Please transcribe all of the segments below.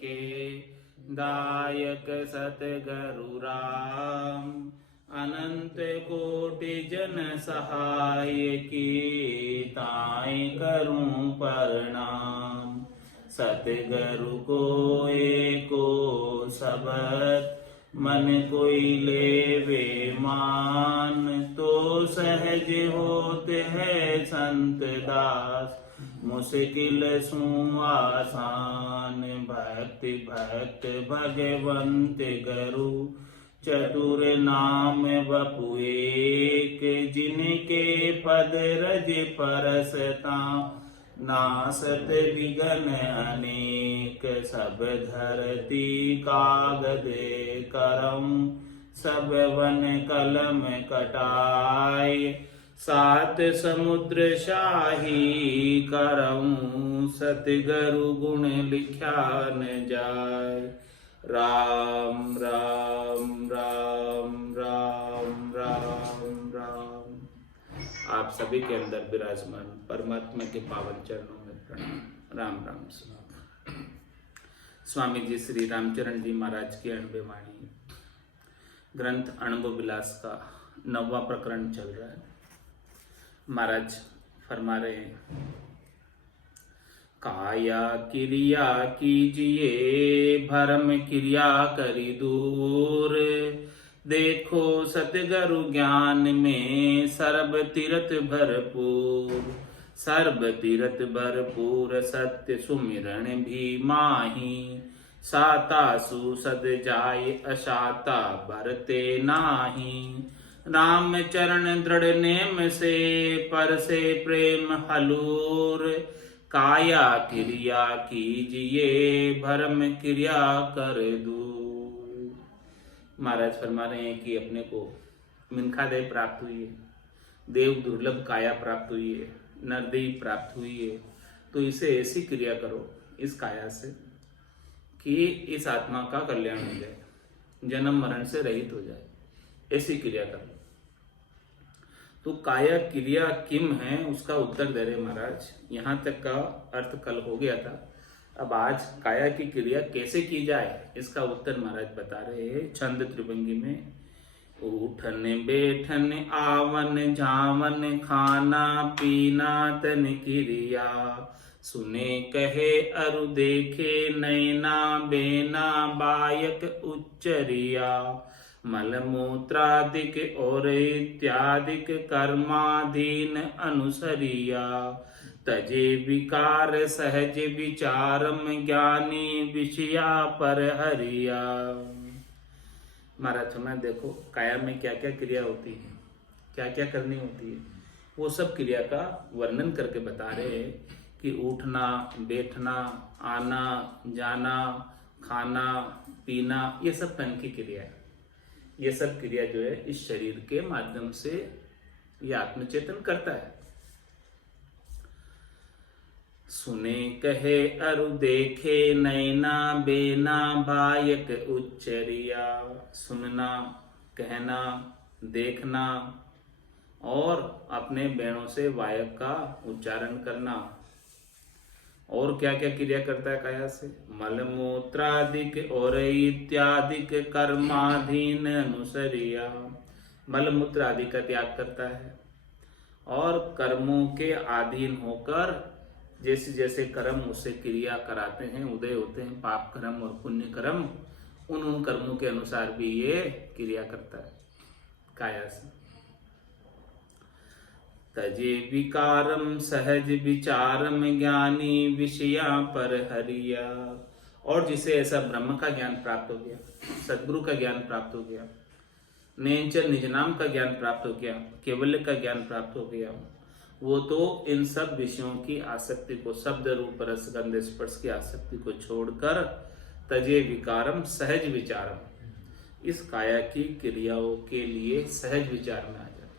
के दायक सतगुरु राम। अनंत कोटि जन सहाय की ताई करूं प्रणाम। सतगुरु को एको सबद मन कोई लेवे मान। तो सहज होते है संत दास मुश्किल सु आसान। भक्ति भक्त भगवंत गुरु चतुर नाम वपु एक। जिनके पद रज परसता नासत विघन अनेक। सब धरती कागद करम सब वन कलम कटाय। सात समुद्र शाही करऊं सतगुरु गुण लिख्या न जाय। राम राम राम राम राम राम। आप सभी के अंदर विराजमान परमात्मा के पावन चरणों में प्रणाम। राम राम। स्वामी जी श्री रामचरण जी महाराज की अणबे वाणी ग्रंथ अनुभव विलास का 9वां प्रकरण चल रहा है। महाराज फरमा रहे हैं, काया क्रिया कीजिए भरम क्रिया करी दूर। देखो सतगुरु ज्ञान में सर्व तीरथ भरपूर। सर्व तीरथ भरपूर सत्य सुमिरन भी माही। साता सुसद जाय अशाता बरते नाही। राम चरण दृढ़ नेम से पर से प्रेम हलूर। काया क्रिया कीजिए भरम क्रिया कर दूर। महाराज फरमा रहे हैं कि अपने को मिनखा देह प्राप्त हुई है, देव दुर्लभ काया प्राप्त हुई है, नरदेह प्राप्त हुई है। तो इसे ऐसी क्रिया करो इस काया से कि इस आत्मा का कल्याण हो जाए, जन्म मरण से रहित हो जाए। ऐसी क्रिया करो। तो काया क्रिया किम है उसका उत्तर दे रहे महाराज। यहाँ तक का अर्थ कल हो गया था। अब आज काया की क्रिया कैसे की जाए इसका उत्तर महाराज बता रहे हैं छंद त्रिभंगी में। उठन बैठन आवन जावन खाना पीना तन क्रिया। सुने कहे अरु देखे नैना बेना बायक उच्चरिया। मल मूत्रादिक और इत्यादिक कर्माधीन अनुसरिया। तजे विकार सहज विचारम ज्ञानी विषया पर हरिया। महाराज में देखो काया में क्या क्या क्रिया होती है, क्या क्या करनी होती है, वो सब क्रिया का वर्णन करके बता रहे हैं कि उठना बैठना आना जाना खाना पीना ये सब तन की क्रिया है। ये सब क्रिया जो है इस शरीर के माध्यम से ये आत्मचेतन करता है। सुने कहे अरु देखे नैना बेना बायक उच्चरिया। सुनना कहना देखना और अपने बैणों से वायक का उच्चारण करना। और क्या क्या क्रिया करता है काया से? मल मूत्रादिक और इत्यादिक कर्माधीन अनुसरिया। मल मूत्र आदि का त्याग करता है और कर्मों के अधीन होकर जैसे जैसे कर्म उससे क्रिया कराते हैं, उदय होते हैं पाप कर्म और पुण्य कर्म, उन कर्मों के अनुसार भी ये क्रिया करता है काया से। तजे विकारम सहज विचारम ज्ञानी विषया पर हरिया। और जिसे ऐसा ब्रह्म का ज्ञान प्राप्त हो गया, सद्गुरु का ज्ञान प्राप्त हो गया, नेंचर निज नाम का ज्ञान प्राप्त हो गया, केवल्य का ज्ञान प्राप्त हो गया, वो तो इन सब विषयों की आसक्ति को, शब्द रूप रस गंध स्पर्श की आसक्ति को छोड़कर तजे विकारम सहज विचारम, इस काया की क्रियाओं के लिए सहज विचार में आ जाता है,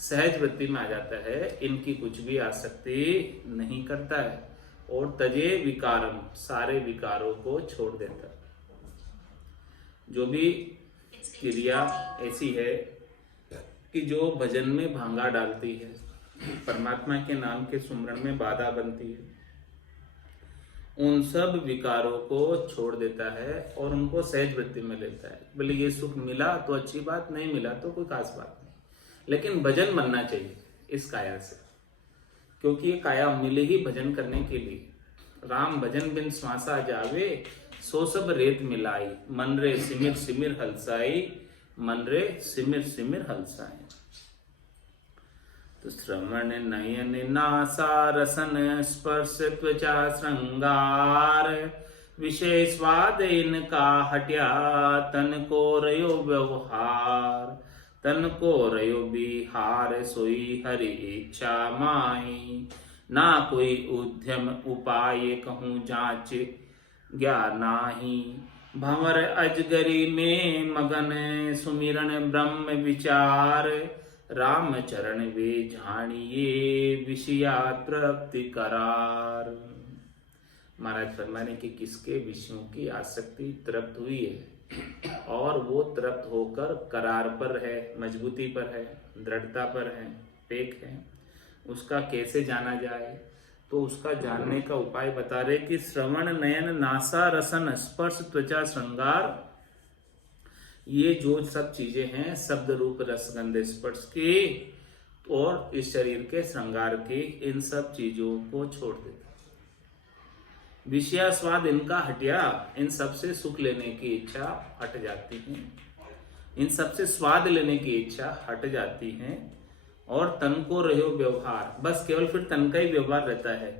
सहज वृत्ति में आ जाता है। इनकी कुछ भी आसक्ति नहीं करता है और तजे विकारम, सारे विकारों को छोड़ देता है। जो भी क्रिया ऐसी है कि जो भजन में भांगा डालती है, परमात्मा के नाम के सुमरण में बाधा बनती है, उन सब विकारों को छोड़ देता है और उनको सहज वृत्ति में लेता है। बोले ये सुख मिला तो अच्छी बात, नहीं मिला तो कोई खास बात नहीं, लेकिन भजन बनना चाहिए इस काया से, क्योंकि ये काया मिले ही भजन करने के लिए। राम भजन बिन श्वासा जावे, सो सब रेत मिलाई, मन रे सिमिर सिमिर हलसाई, मन रे सिमिर सिमिर हलसाई। तो श्रवण नयन नासा रसन स्पर्श त्वचा श्रृंगार, विषय स्वाद इनका हट्या, तन को रयो व्यवहार, तन को रयो बिहार, सोई हरि इच्छा माही, ना कोई उद्यम उपाय कहूँ जांच ज्ञान नाही, भंवर अजगरी में मगन सुमिरन ब्रह्म विचार, राम चरण वे जानिए विषया तृप्ति करार। महाराज फरमाने कि किसके विषयों की आसक्ति तृप्त हुई है और वो तृप्त होकर करार पर है, मजबूती पर है, दृढ़ता पर है, पेक है, उसका कैसे जाना जाए। तो उसका जानने का उपाय बता रहे कि श्रवण नयन नासा रसन स्पर्श त्वचा श्रृंगार, ये जो सब चीजें हैं शब्द रूप रस गंध स्पर्श की और इस शरीर के श्रृंगार की, इन सब चीजों को छोड़ देता। विषया स्वाद इनका हटिया, इन सब से सुख लेने की इच्छा हट जाती है, इन सब से स्वाद लेने की इच्छा हट जाती है, और तन को रहो व्यवहार, बस केवल फिर तन का ही व्यवहार रहता है,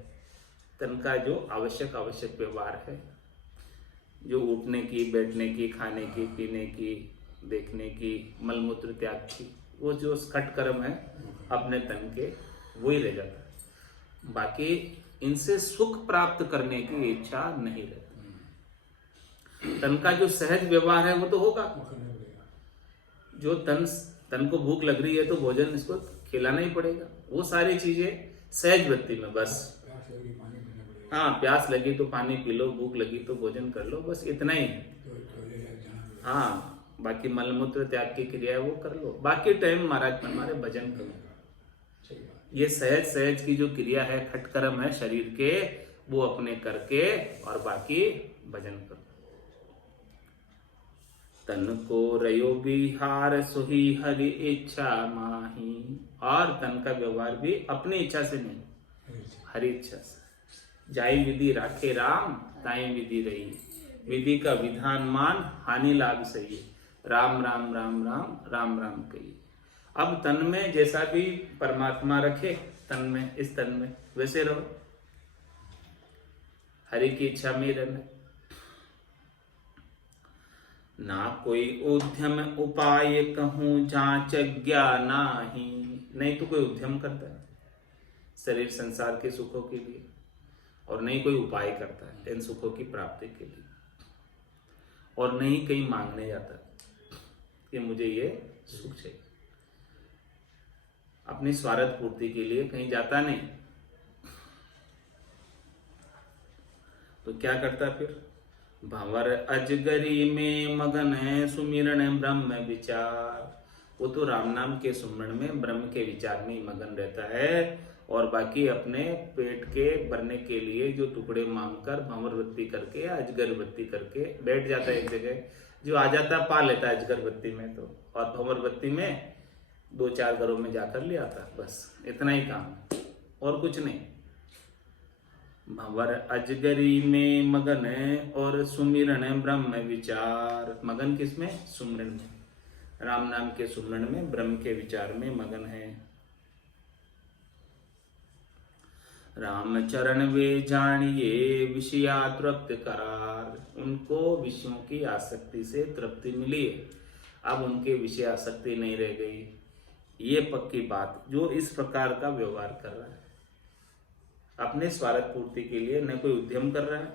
तन का जो आवश्यक व्यवहार है, जो उठने की, बैठने की, खाने की, पीने की, देखने की, मलमूत्र त्याग की, वो जो खट कर्म है अपने तन के, वो ही रह जाता है। बाकी इनसे सुख प्राप्त करने की इच्छा नहीं रहती। तन का जो सहज व्यवहार है वो तो होगा, जो तन को भूख लग रही है तो भोजन इसको खिलाना ही पड़ेगा, वो सारी चीजें सहज वृत्ति में, बस हाँ प्यास लगी तो पानी पी लो, भूख लगी तो भोजन कर लो, बस इतना ही। हाँ बाकी मलमूत्र त्याग की क्रिया वो कर लो, बाकी टाइम महाराज हमारे भजन करो। ये सहज की जो क्रिया है, खटकर्म है शरीर के, वो अपने करके और बाकी भजन करो। तन को रयो बिहार सोही हरि इच्छा माही, और तन का व्यवहार भी अपनी इच्छा से नहीं, हरि इच्छा से। जाई विधि राखे राम, ताई विधि रही, विधि का विधान मान, हानि लाभ सही, राम राम राम राम राम राम कही। अब तन में जैसा भी परमात्मा रखे, तन में, इस तन में वैसे रहो, हरि की इच्छा में रहना। ना कोई उद्यम उपाय कहूँ जांच ज्ञान नाही, नहीं तो कोई उद्यम करता है शरीर संसार के सुखों के लिए, और नहीं कोई उपाय करता है इन सुखों की प्राप्ति के लिए, और नहीं कहीं मांगने जाता कि मुझे ये सुख चाहिए, अपनी स्वार्थ पूर्ति के लिए कहीं जाता नहीं। तो क्या करता फिर, भंवर अजगरी में मगन है सुमिरन ब्रह्म विचार, वो तो राम नाम के सुमरण में ब्रह्म के विचार में मगन रहता है, और बाकी अपने पेट के भरने के लिए जो टुकड़े मांगकर भंवर वृत्ति करके, अजगर वृत्ति करके बैठ जाता है एक जगह, जो आ जाता पा लेता है अजगर वृत्ति में तो, और भंवर वृत्ति में 2-4 घरों में जाकर ले आता, बस इतना ही काम, और कुछ नहीं। भंवर अजगरी में मगन है और सुमिरन ब्रह्म विचार, मगन किसमें, सुमरन में, राम नाम के सुमरण में, ब्रह्म के विचार में मगन है। राम चरण वे जानिए विषया तृप्त करार, उनको विषयों की आसक्ति से तृप्ति मिली है, अब उनके विषय आसक्ति नहीं रह गई, ये पक्की बात। जो इस प्रकार का व्यवहार कर रहा है, अपने स्वार्थ पूर्ति के लिए न कोई उद्यम कर रहा है,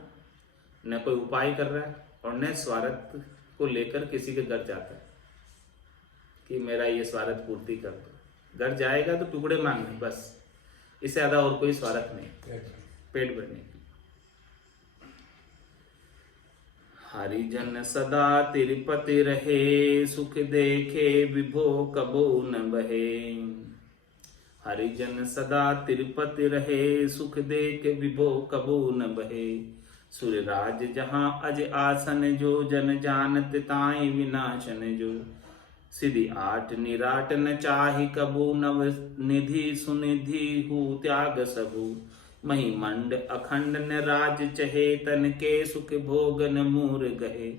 न कोई उपाय कर रहा है, और न स्वार्थ को लेकर किसी के घर जाता है कि मेरा ये स्वार्थ पूर्ति कर दो। घर जाएगा तो टुकड़े मांगने, बस, इससे ज्यादा और कोई स्वार्थ नहीं, पेट भरने की। हरिजन सदा तिरुपति रहे, सुख देखे विभो कबो न बहे, हरिजन सदा तिरुपति रहे, सुख देख विभो कबो न बहे, सुरराज जहाँ अज आसन जो, जन जानत ताई विनाशन जो। सिद्धि आठ निराट न चाहि कबू, नव निधि सुनिधि हु त्याग सबू। महिमंड अखंड न राज चहे, तन के सुख भोग न मूर गहे।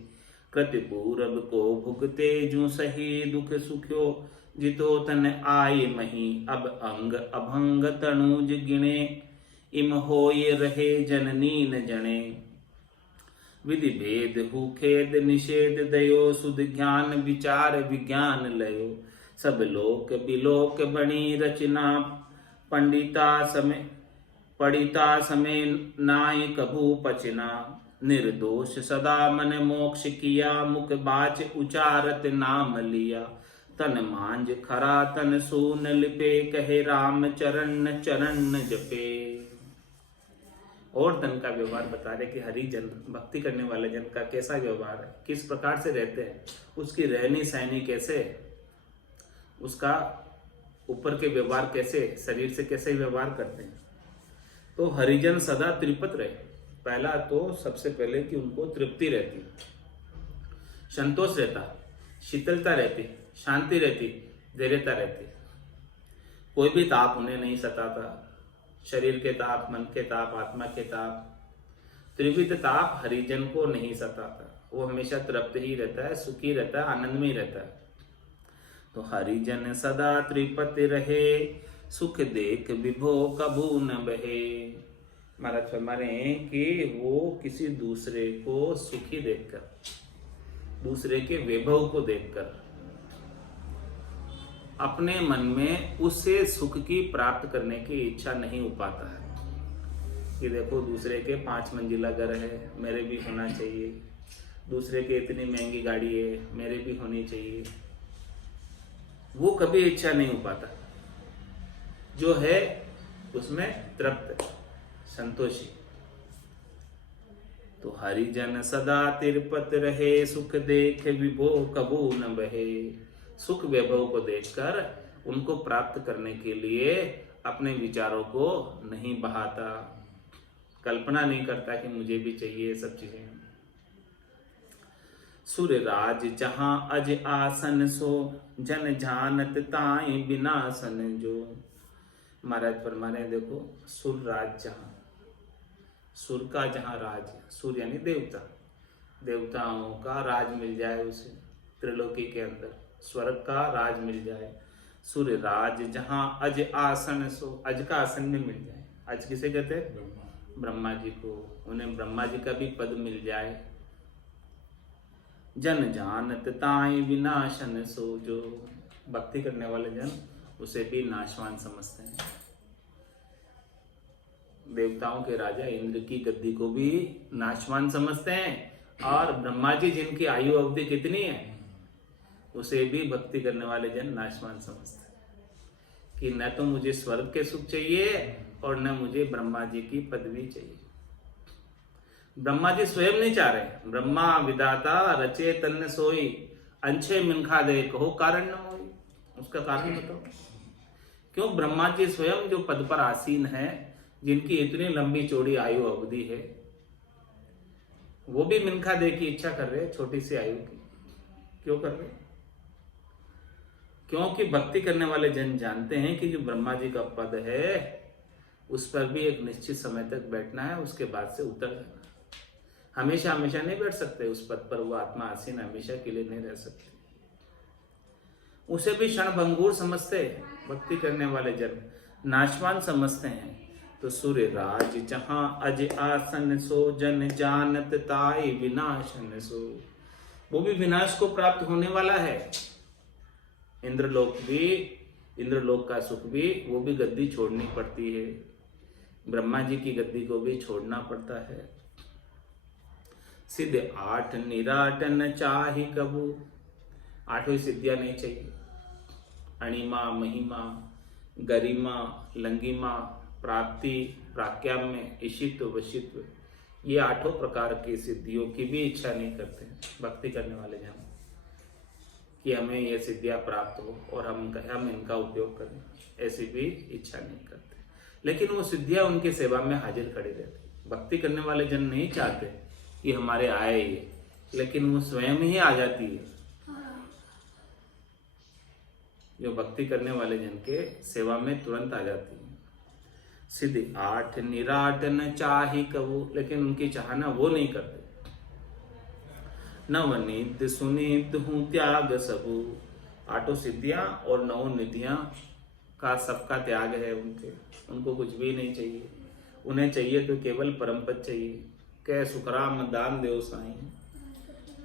कृत पूरब को भुगते जू सही, दुख सुख्यो जितो तन आय मही। अब अंग अभंग तनुज गिणे, इम होय रहे जननी न जने। विधि भेद हु खेद निषेध दयो, सुध ज्ञान विचार विज्ञान लयो। सब लोक बिलोक बणी रचना, पंडिता समय पढ़िता समय नाय कभू पचना। निर्दोष सदा मन मोक्ष किया, मुख बाच उचारत नाम लिया। तन मांझ खरा तन सून लिपे, कहे राम चरण चरण जपे। और तन का व्यवहार बता रहे कि हरिजन भक्ति करने वाले जन का कैसा व्यवहार है, किस प्रकार से रहते हैं, उसकी रहनी सहनी कैसे, उसका ऊपर के व्यवहार कैसे, शरीर से कैसे व्यवहार करते हैं। तो हरिजन सदा त्रिपत रहे। पहला तो सबसे पहले कि उनको तृप्ति रहती, संतोष रहता, शीतलता रहती, शांति रहती, धैर्यता रहती। कोई भी ताप उन्हें नहीं सताता, शरीर के ताप, मन के ताप, आत्मा के ताप, त्रिविध ताप हरिजन को नहीं सताता। वो हमेशा तृप्त ही रहता है, सुखी रहता है, आनंद में ही रहता है। तो हरिजन सदा त्रिपति रहे, सुख देख विभो कभू न बहे। महाराज फरमा रहे हैं कि वो किसी दूसरे को सुखी देखकर, दूसरे के वैभव को देखकर अपने मन में उससे सुख की प्राप्त करने की इच्छा नहीं हो पाता है कि देखो दूसरे के 5 मंजिला घर है, मेरे भी होना चाहिए, दूसरे के इतनी महंगी गाड़ी है, मेरे भी होनी चाहिए। वो कभी इच्छा नहीं हो पाता। जो है उसमें तृप्त, संतोषी। तो हरिजन सदा तिरपत रहे, सुख देख विभो कबू न बहे। सुख वैभव को देखकर उनको प्राप्त करने के लिए अपने विचारों को नहीं बहाता, कल्पना नहीं करता कि मुझे भी चाहिए सब चीजें। सुर राज जहां अज आसन सो, जन जानत ताई बिनासन जो। महाराज फरमा रहे देखो, सुर राज जहां, सुर का जहां राज, सुर यानी देवता, देवताओं का राज मिल जाए उसे त्रिलोकी के अंदर, स्वर्ग का राज मिल जाए। सुर राज जहां अज आसन सो, अज का आसन में मिल जाए। अज किसे कहते हैं? ब्रह्मा जी को। उन्हें ब्रह्मा जी का भी पद मिल जाए। जन जानत ताई विनाशन सो जो। भक्ति करने वाले जन उसे भी नाशवान समझते हैं। देवताओं के राजा इंद्र की गद्दी को भी नाशवान समझते हैं, और ब्रह्मा जी जिनकी आयु अवधि कितनी है उसे भी भक्ति करने वाले जन नाशवान समझते हैं कि न तो मुझे स्वर्ग के सुख चाहिए और न मुझे ब्रह्मा जी की पदवी चाहिए। ब्रह्मा जी स्वयं नहीं चाह रहे। ब्रह्मा विधाता रचे तन्न सोई, अंछे मिनखा दे कहो कारण न होई। उसका कारण बताओ क्यों ब्रह्मा जी स्वयं जो पद पर आसीन है, जिनकी इतनी लंबी चौड़ी आयु अवधि है, वो भी मिनखा दे की इच्छा कर रहे, छोटी सी आयु की। क्यों कर रहे? क्योंकि भक्ति करने वाले जन जानते हैं कि जो ब्रह्मा जी का पद है उस पर भी एक निश्चित समय तक बैठना है, उसके बाद से उतर जाना। हमेशा हमेशा नहीं बैठ सकते उस पद पर। वो आत्मा आसीन हमेशा के लिए नहीं रह सकती। उसे भी क्षण भंगुर समझते हैं भक्ति करने वाले जन, नाशवान समझते हैं। तो सूर्य राज जहां अज आसन सो, जन जानत ताई विनाशन सो। वो भी विनाश को प्राप्त होने वाला है। इंद्रलोक भी, इंद्रलोक का सुख भी, वो भी गद्दी छोड़नी पड़ती है। ब्रह्मा जी की गद्दी को भी छोड़ना पड़ता है। सिद्ध आठ निराटन चाहि कबू। 8 सिद्धियां नहीं चाहिए। अणिमा, महिमा, गरिमा, लंगिमा, प्राप्ति, प्राक्याम्य, ईशित्व, वशित्व, ये 8 प्रकार की सिद्धियों की भी इच्छा नहीं करते भक्ति करने वाले जन कि हमें ये सिद्धियां प्राप्त हो और हम इनका उपयोग करें, ऐसी भी इच्छा नहीं करते। लेकिन वो सिद्धियां उनकी सेवा में हाजिर खड़ी रहती। भक्ति करने वाले जन नहीं चाहते कि हमारे आए ये, लेकिन वो स्वयं ही आ जाती है। जो भक्ति करने वाले जन के सेवा में तुरंत आ जाती है। सिद्धि आठ निराट न चाही कबू, लेकिन उनकी चाहना वो नहीं करते। नवनीत सुनीत हूँ त्याग सबू, आठों सिद्धियां और नौ निधियां का सबका त्याग है उनको कुछ भी नहीं चाहिए। उन्हें चाहिए तो केवल परम पद चाहिए। कह सुखराम दान देव साईं,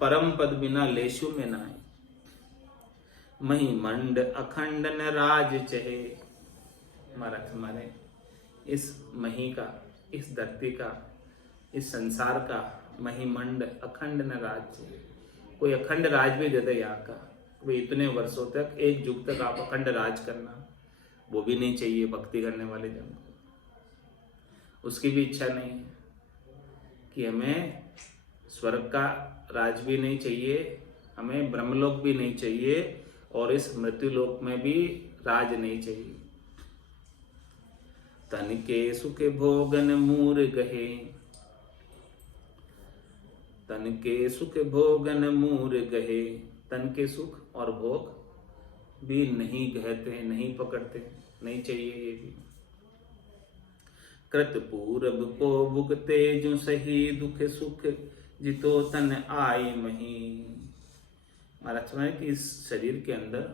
परम पद बिना लेशु में नाई। मही मंड अखंड न राज चहे, महाराज हमारे इस मही का, इस धरती का, इस संसार का महिमंड अखंड न राज चाहिए। कोई अखंड राज भी दे दे यहाँ का, कोई इतने वर्षों तक, एक युग तक आप अखंड राज करना, वो भी नहीं चाहिए भक्ति करने वाले जन को। उसकी भी इच्छा नहीं है कि हमें स्वर्ग का राज भी नहीं चाहिए, हमें ब्रह्मलोक भी नहीं चाहिए, और इस मृत्युलोक में भी राज नहीं चाहिए। तन के सुख भोगन मूर गहे, तन के सुख भोगन मूर गहे। तन के सुख और भोग भी नहीं गहते, नहीं पकड़ते, नहीं चाहिए ये भी। कृत पूरब को भुगते जो सही, दुख सुख जितो तन आई मही। महाराज सुना है कि इस शरीर के अंदर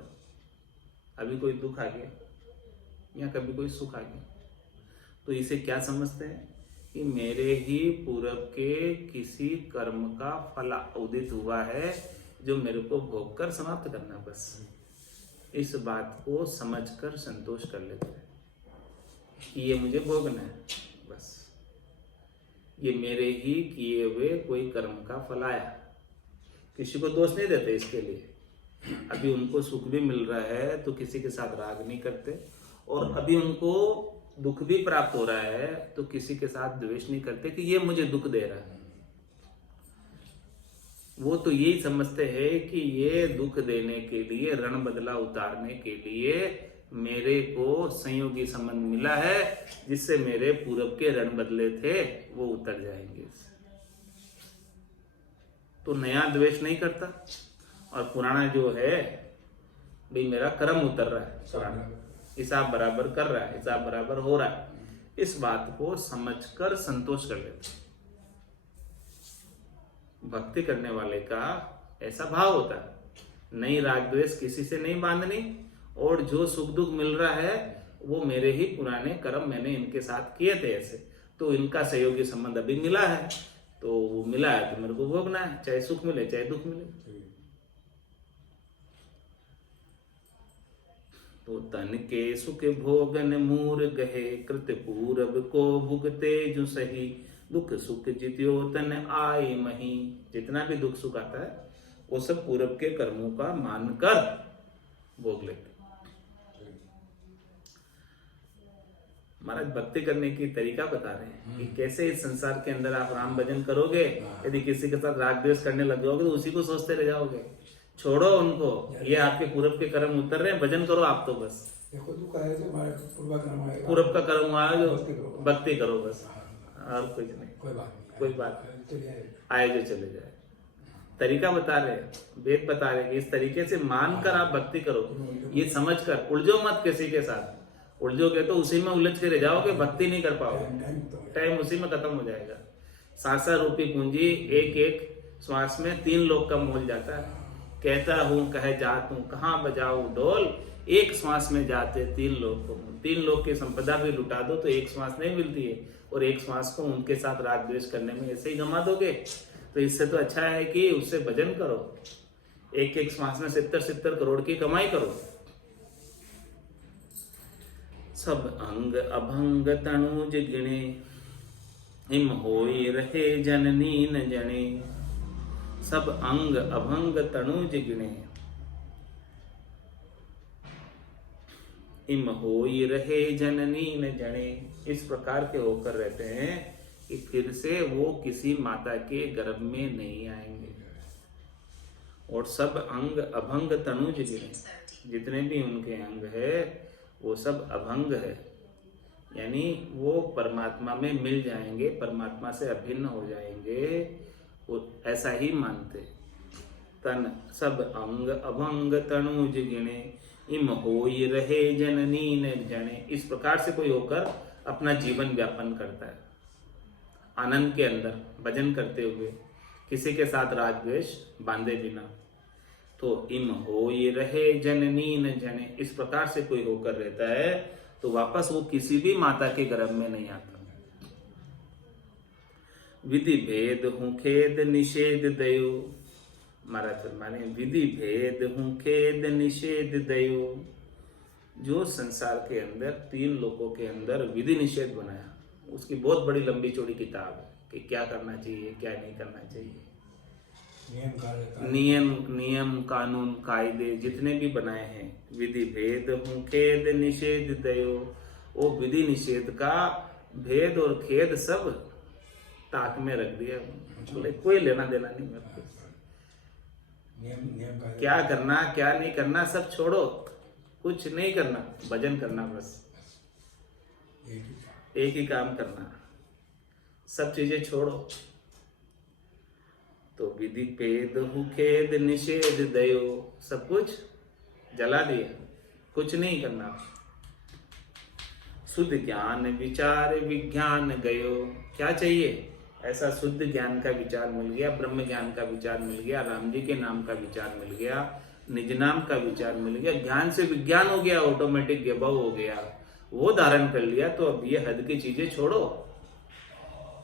अभी कोई दुख आ गया या कभी कोई सुख आ गया, तो इसे क्या समझते हैं कि मेरे ही पूर्व के किसी कर्म का फल उदित हुआ है जो मेरे को भोग कर समाप्त करना। बस इस बात को समझकर संतोष कर लेते हैं कि ये मुझे भोगना है। बस ये मेरे ही किए हुए कोई कर्म का फल आया। किसी को दोष नहीं देते इसके लिए। अभी उनको सुख भी मिल रहा है तो किसी के साथ राग नहीं करते, और अभी उनको दुख भी प्राप्त हो रहा है तो किसी के साथ द्वेष नहीं करते कि ये मुझे दुख दे रहा है। वो तो यही समझते हैं कि ये दुख देने के लिए, रण बदला उतारने के लिए मेरे को संयोगी संबंध मिला है, जिससे मेरे पूर्व के रण बदले थे वो उतर जाएंगे। तो नया द्वेष नहीं करता, और पुराना जो है भाई मेरा कर्म उतर रहा है, पुराना हिसाब बराबर कर रहा है, हिसाब बराबर हो रहा है, इस बात को समझकर संतोष कर लेते। भक्ति करने वाले का ऐसा भाव होता है, नहीं राग द्वेष किसी से नहीं बांधनी, और जो सुख दुख मिल रहा है वो मेरे ही पुराने कर्म, मैंने इनके साथ किए थे ऐसे, तो इनका सहयोगी संबंध अभी मिला है, तो वो मिला है तो मेरे को भोगना है, चाहे सुख मिले चाहे दुख मिले। तो तन के सुख भोगन मूर गहे, कृत पूरब को भुगते जो सही, दुख सुख जित्यो तन आई मही। जितना भी दुख सुख आता है वो सब पूरब के कर्मों का मानकर भोग लेते। महाराज भक्ति करने की तरीका बता रहे हैं कि कैसे इस संसार के अंदर आप राम भजन करोगे, यदि किसी के साथ राग द्वेष करने लग जाओगे तो उसी को सोचते रह जाओगे। छोड़ो उनको, ये आपके पूरब के कर्म उतर रहे हैं, भजन करो आप तो बस। पूरब का कर्म आया जो भक्ति करो बस, और कुछ नहीं, कोई बात आए जो चले जाए। तरीका बता रहे, वेद बता रहे कि इस तरीके से मानकर आप भक्ति करो, ये समझकर। उलझो मत किसी के साथ, उलझोगे तो उसी में उलझ के रह जाओगे, भक्ति नहीं कर पाओगे, टाइम उसी में खत्म हो जाएगा। सांसा रूपी पूंजी एक एक श्वास में 3 लोक का मोल जाता है। कहता हूँ कह जात हूँ, कहाँ बजाऊं ढोल, एक श्वास में जाते 3 लोक को। 3 लोक की संपदा भी लुटा दो तो एक श्वास नहीं मिलती है, और एक श्वास को उनके साथ राग द्वेष करने में ऐसे ही गंवा दोगे। तो इससे तो अच्छा है कि उससे भजन करो, एक एक श्वास में 70 करोड़ की कमाई करो। सब अंग अभंग तनुज गिणे, हिम होई रहे जननी न जने। सब अंग अभंग तनुज गिणे, हिम होई रहे जननी न जने। इस प्रकार के होकर रहते हैं कि फिर से वो किसी माता के गर्भ में नहीं आएंगे। और सब अंग अभंग तनुज गिणे, जितने भी उनके अंग है वो सब अभंग है, यानी वो परमात्मा में मिल जाएंगे, परमात्मा से अभिन्न हो जाएंगे, वो ऐसा ही मानते। तन सब अंग अभंग तनुज गिणे, इम होई रहे जननी निर्जने। इस प्रकार से कोई होकर अपना जीवन व्यापन करता है, आनंद के अंदर भजन करते हुए, किसी के साथ राग द्वेष बांधे बिना। तो इम होई रहे जननी न जने, इस प्रकार से कोई होकर रहता है तो वापस वो किसी भी माता के गर्भ में नहीं आता। विधि भेद हूँ खेद निषेध दयो, महाराज माने विधि भेद हूँ खेद निषेध दयो। जो संसार के अंदर 3 लोकों के अंदर विधि निषेध बनाया, उसकी बहुत बड़ी लंबी चौड़ी किताब है कि क्या करना चाहिए क्या नहीं करना चाहिए। नियम कानून कायदे जितने भी बनाए हैं, विधि भेद हूँ खेद निषेध दयो, वो विधि निषेध का भेद और खेद सब ताक में रख दिया। बोले कोई लेना देना नहीं मेरे को, क्या करना क्या नहीं करना सब छोड़ो, कुछ नहीं करना, भजन करना, बस एक ही काम करना, सब चीजें छोड़ो। तो विधि भेद हूँ खेद निषेध दयो, सब कुछ जला दिया, कुछ नहीं करना। शुद्ध ज्ञान विचार विज्ञान गयो, क्या चाहिए? ऐसा शुद्ध ज्ञान का विचार मिल गया, ब्रह्म ज्ञान का विचार मिल गया, राम जी के नाम का विचार मिल गया, निज नाम का विचार मिल गया, ज्ञान से विज्ञान हो गया, ऑटोमेटिक वैभव हो गया, वो धारण कर लिया। तो अब ये हद की चीजें छोड़ो,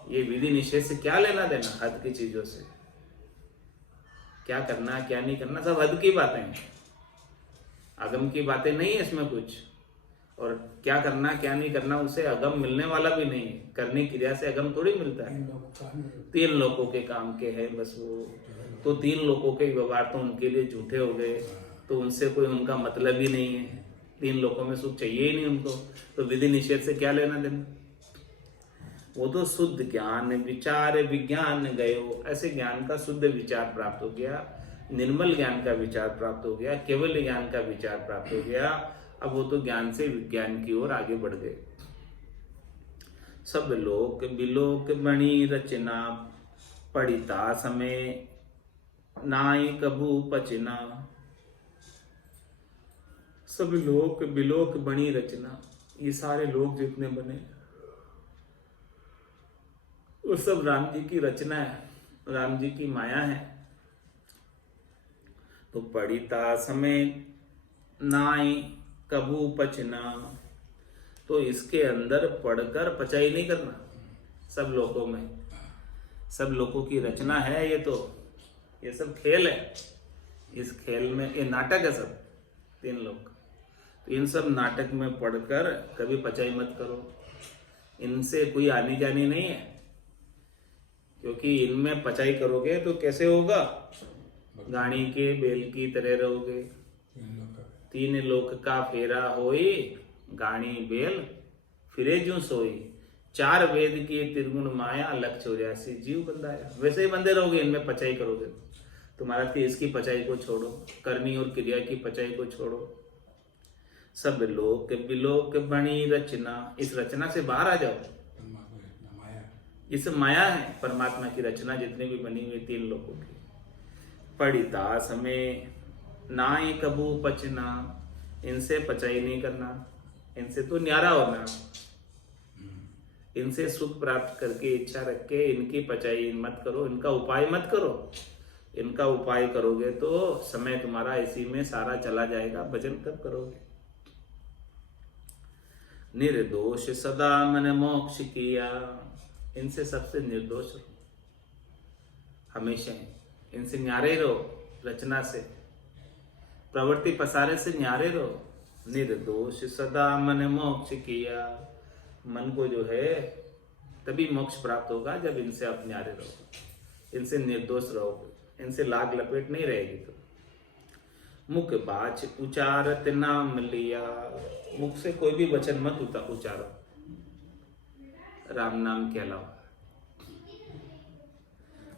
ये विधि निषेध से क्या लेना देना, हद की चीजों से क्या करना क्या नहीं करना सब हद की बातें हैं, अगम की बातें नहीं है इसमें कुछ। और क्या करना क्या नहीं करना उसे अगम मिलने वाला भी नहीं है, करने क्रिया से अगम थोड़ी मिलता है। 3 लोगों के काम के है बस वो, तो 3 लोगों के व्यवहार तो उनके लिए झूठे हो गए, तो उनसे कोई उनका मतलब ही नहीं है, 3 लोगों में सुख चाहिए ही नहीं उनको, तो विधि निषेध से क्या लेना देना। वो तो शुद्ध ज्ञान विचार विज्ञान गयो, ऐसे ज्ञान का शुद्ध विचार प्राप्त हो गया, निर्मल ज्ञान का विचार प्राप्त हो गया, केवल ज्ञान का विचार प्राप्त हो गया। अब वो तो ज्ञान से विज्ञान की ओर आगे बढ़ गए। सब लोक बिलोक बणी रचना, पढ़िता समय नाई कबू पचना। सब लोक बिलोक बणी रचना, ये सारे लोग जितने बने वो सब राम जी की रचना है, राम जी की माया है। तो पढ़िता समय नाई कबू पचना, तो इसके अंदर पढ़कर पचाई नहीं करना। सब लोगों में, सब लोगों की रचना है ये, तो ये सब खेल है, इस खेल में ये नाटक है सब 3 लोग। तो इन सब नाटक में पढ़कर कभी पचाई मत करो, इनसे कोई आनी जानी नहीं है, क्योंकि इनमें पचाई करोगे तो कैसे होगा, गाड़ी के बेल की तरह रहोगे। 3 लोक का फेरा होई, गाड़ी बेल फिरे जू सोई। 4 वेद की त्रिगुण माया, लक्ष्य 84 जीव बंधाया। वैसे ही बंधे रहोगे, इनमें पचाई करोगे तो महाराज की इसकी पचाई को छोड़ो, करनी और क्रिया की पचाई को छोड़ो। सब लोक बिलोक बणी रचना, इस रचना से बाहर आ जाओ। इस माया है परमात्मा की रचना जितनी भी बनी हुई 3 लोगों की। पढ़िता समय नाई कबू पचना, इनसे पचाई नहीं करना, इनसे तो न्यारा होना, इनसे सुख प्राप्त करके इच्छा रख के इनकी पचाई मत करो, इनका उपाय मत करो। इनका उपाय करोगे तो समय तुम्हारा इसी में सारा चला जाएगा, भजन कब करोगे। निर्दोष सदा मन मोक्ष किया, इनसे सबसे निर्दोष रहो हमेशा, इनसे न्यारे रहो, रचना से प्रवृत्ति पसारे से न्यारे रहो। निर्दोष सदा मन मोक्ष किया, मन को जो है तभी मोक्ष प्राप्त होगा जब इनसे आप न्यारे रहो, इनसे निर्दोष रहोगे, इनसे लाग लपेट नहीं रहेगी। तो मुख बाच उचारत नाम लिया, मुख से कोई भी वचन मत उचारो राम नाम के अलावा।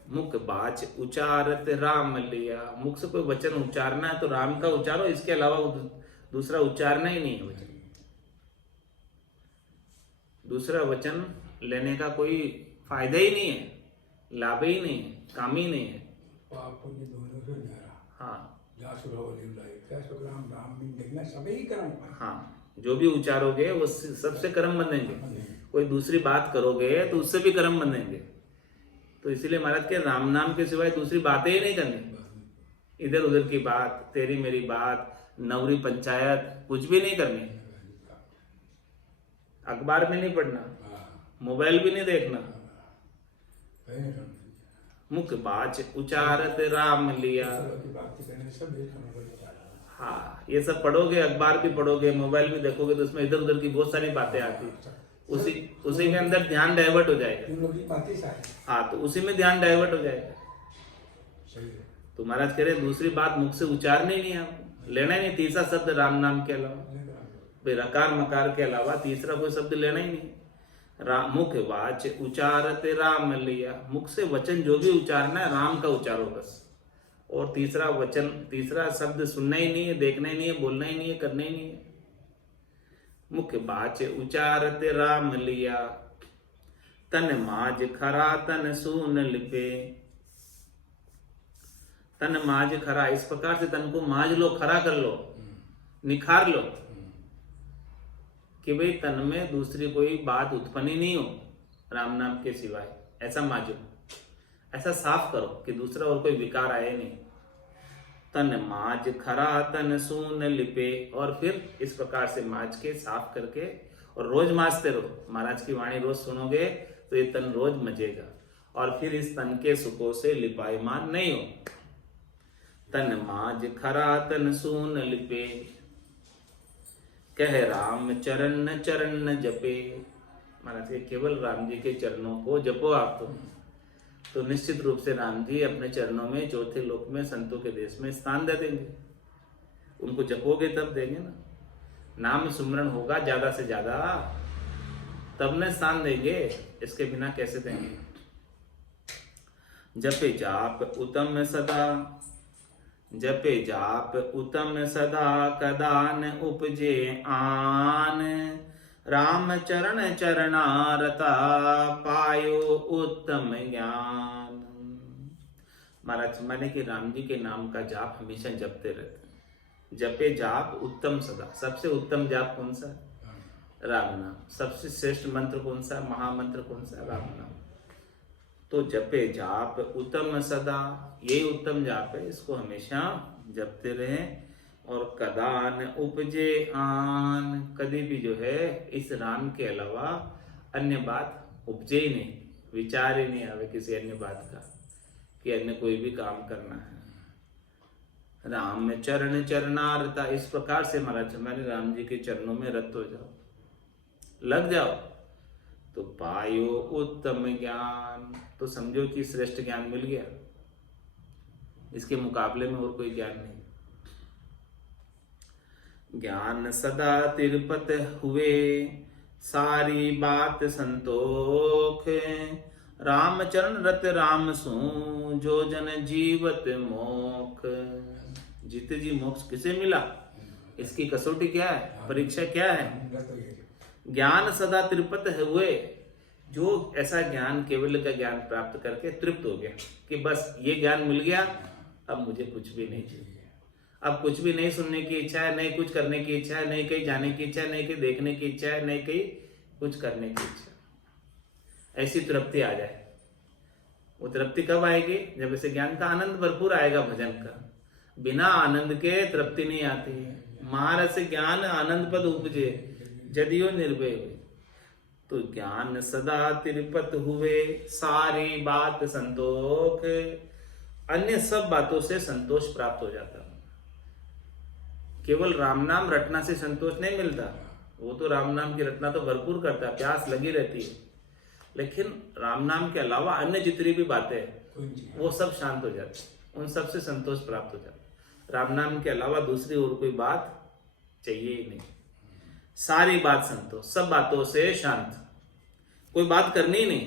मुख बाच उचारत राम लिया, मुख से कोई वचन उच्चारना है तो राम का उच्चारो, इसके अलावा दूसरा उच्चारना ही नहीं है वचन। दूसरा वचन लेने का कोई फायदा ही नहीं है, लाभ ही नहीं है, काम ही नहीं है। पाप पुण्य दोनों से न्यारा। हाँ राम देखना सभी कर्म। हाँ, जो भी उचारोगे वो सबसे कर्म बनेंगे। कोई दूसरी बात करोगे तो उससे भी कर्म बनेंगे। तो इसीलिए महाराज के राम नाम के सिवाय दूसरी बातें ही नहीं करनी। इधर उधर की बात, तेरी मेरी बात, नवरी पंचायत कुछ भी नहीं करनी। अखबार में नहीं पढ़ना, मोबाइल भी नहीं देखना। मुख बाच उचारत राम लिया। हाँ, ये सब पढ़ोगे, अखबार भी पढ़ोगे, मोबाइल भी देखोगे तो उसमें इधर उधर की बहुत सारी बातें आती है। उसी के अंदर ध्यान डाइवर्ट हो जाएगा। हाँ, तो उसी में ध्यान डाइवर्ट हो जाएगा। तो महाराज कह रहे दूसरी बात मुख से उचारनी नहीं, आपको लेना ही नहीं। तीसरा शब्द राम नाम के अलावा, रकार मकार के अलावा तीसरा कोई शब्द लेना ही नहीं। मुख वाच उचारत राम लिया। मुख से वचन जो भी उचारना है राम का उचारो बस। और तीसरा शब्द सुनना ही नहीं है, देखना ही नहीं है, बोलना ही नहीं है, करना ही नहीं है। मुख बाच उचारत राम लिया। तन माज खरा तन सून लिपे। तन माज खरा, इस प्रकार से तन को माज लो, खरा कर लो, निखार लो कि भाई तन में दूसरी कोई बात उत्पन्न ही नहीं हो राम नाम के सिवाय। ऐसा माजो, ऐसा साफ करो कि दूसरा और कोई विकार आए नहीं। तन माज खरा तन सून लिपे। और फिर इस प्रकार से माज के साफ करके और रोज माजते रहो। महाराज की वाणी रोज सुनोगे तो ये तन रोज मजेगा और फिर इस तन के सुखों से लिपायमान नहीं हो। तन माज खरा तन सून लिपे। कह राम चरण चरण जपे। महाराज के केवल राम जी के चरणों को जपो आप तो निश्चित रूप से राम जी अपने चरणों में चौथे लोक में संतों के देश में स्थान दे देंगे। उनको जपोगे तब देंगे ना। नाम सुमरण होगा ज्यादा से ज्यादा तब न स्थान देंगे, इसके बिना कैसे देंगे। जपे जाप उत्तम सदा। जपे जाप उत्तम सदा कदा न उपजे आन। राम चरण चरणारता पायो उत्तम ज्ञान। महाराज माने कि राम जी के नाम का जाप हमेशा जपते रहते। जपे जाप उत्तम सदा। सबसे उत्तम जाप कौन सा? राम नाम। सबसे श्रेष्ठ मंत्र कौन सा? महामंत्र कौन सा? राम नाम। तो जपे जाप उत्तम सदा, यही उत्तम जाप है, इसको हमेशा जपते रहें। और कदान उपजे आन, कभी भी जो है इस राम के अलावा अन्य बात उपजे ही नहीं, विचार ही नहीं आवे किसी अन्य बात का कि अन्य कोई भी काम करना है। राम चरण चरणारता, इस प्रकार से महाराज मैंने राम जी के चरणों में रत हो जाओ, लग जाओ तो पायो उत्तम ज्ञान। तो समझो कि श्रेष्ठ ज्ञान मिल गया, इसके मुकाबले में और कोई ज्ञान नहीं। ज्ञान सदा तिरपत हुए सारी बात संतोख। राम चरण रत राम सू जो जन जीवत मोख। जीते जी मोक्ष किसे मिला, इसकी कसौटी क्या है, परीक्षा क्या है? ज्ञान सदा तृप्त हुए, जो ऐसा ज्ञान केवल का ज्ञान प्राप्त करके तृप्त हो गया कि बस ये ज्ञान मिल गया, अब मुझे कुछ भी नहीं चाहिए। अब कुछ भी नहीं सुनने की इच्छा है, नहीं कुछ करने की इच्छा है, नहीं कहीं जाने की इच्छा है, नहीं कहीं देखने की इच्छा है, नहीं कहीं कुछ करने की इच्छा। ऐसी तृप्ति आ जाए। वो तृप्ति कब आएगी? जब इसे ज्ञान का आनंद भरपूर आएगा भजन का। बिना आनंद के तृप्ति नहीं आती है। महारस ज्ञान आनंद पद उपजे जदियो निर्भय हुए। तो ज्ञान सदा तिरपत हुए सारी बात संतोख। अन्य सब बातों से संतोष प्राप्त हो जाता है। केवल राम नाम रटना से संतोष नहीं मिलता, वो तो राम नाम की रटना तो भरपूर करता है, प्यास लगी रहती है, लेकिन राम नाम के अलावा अन्य जितनी भी बातें हैं वो सब शांत हो जाती, उन सब से संतोष प्राप्त हो जाता। राम नाम के अलावा दूसरी और कोई बात चाहिए ही नहीं। सारी बात संतोष, सब बातों से शांत, कोई बात करनी ही नहीं,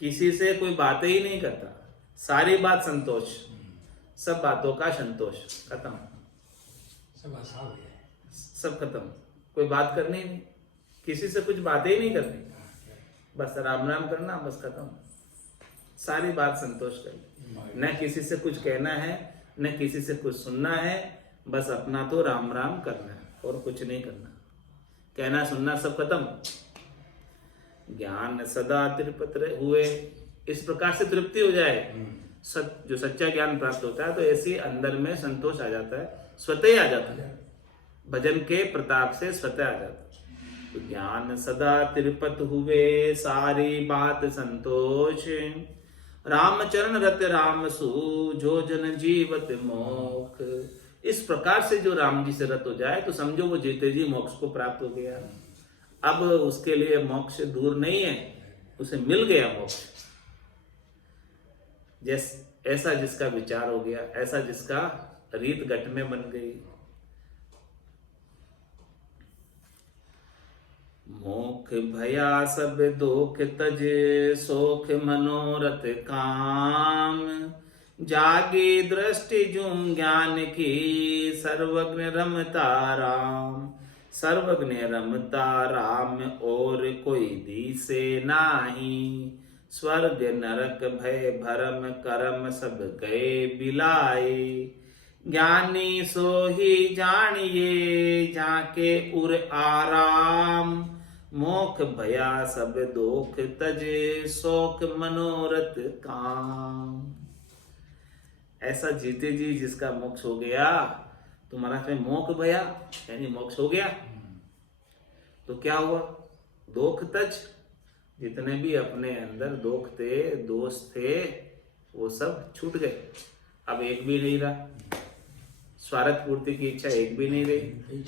किसी से कोई बातें ही नहीं करता। सारी बात संतोष, सब बातों का संतोष, खत्म, सब खत्म, कोई बात करनी नहीं, किसी से कुछ बातें ही नहीं करनी, बस राम राम करना, बस खत्म, सारी बात संतोष कर ली। न किसी से कुछ कहना है, न किसी से कुछ सुनना है, बस अपना तो राम राम करना है और कुछ नहीं करना, कहना सुनना सब खत्म। ज्ञान सदा त्रिपत्र हुए, इस प्रकार से तृप्ति हो जाए, जो सच्चा ज्ञान प्राप्त होता है तो ऐसे अंदर में संतोष आ जाता है, स्वतः ही आ जाता है, भजन के प्रताप से स्वतः आ जाता है। तो ज्ञान सदा तिरपत हुए, सारी बात संतोष, रामचरण रत राम सु, जो जन जीवत मोख। इस प्रकार से जो राम जी से रत हो जाए तो समझो वो जीते जी मोक्ष को प्राप्त हो गया। अब उसके लिए मोक्ष दूर नहीं है, उसे मिल गया मोक्ष। ऐसा जिसका विचार हो गया, ऐसा जिसका रीत घट में बन गई। मोख भया सब दुख तज, सोख मनोरथ काम, जागी दृष्टि जूं ज्ञान की, सर्वज्ञ रमता राम। सर्वज्ञ रमता राम और कोई दिसे नाही, स्वर्ग नरक भय भरम करम सब गए बिलाए। ज्ञानी सो ही जानिए, जाके उर आराम, मोख भया सब दोख तजे, शोक मनोरथ काम। ऐसा जीते जी जिसका मोक्ष हो गया, तो महाराज में मोख भया यानी मोक्ष हो गया, तो क्या हुआ? दोख तज, जितने भी अपने अंदर दोख थे, दोष थे, वो सब छूट गए, अब एक भी नहीं रहा। स्वार्थ पूर्ति की इच्छा एक भी नहीं रही।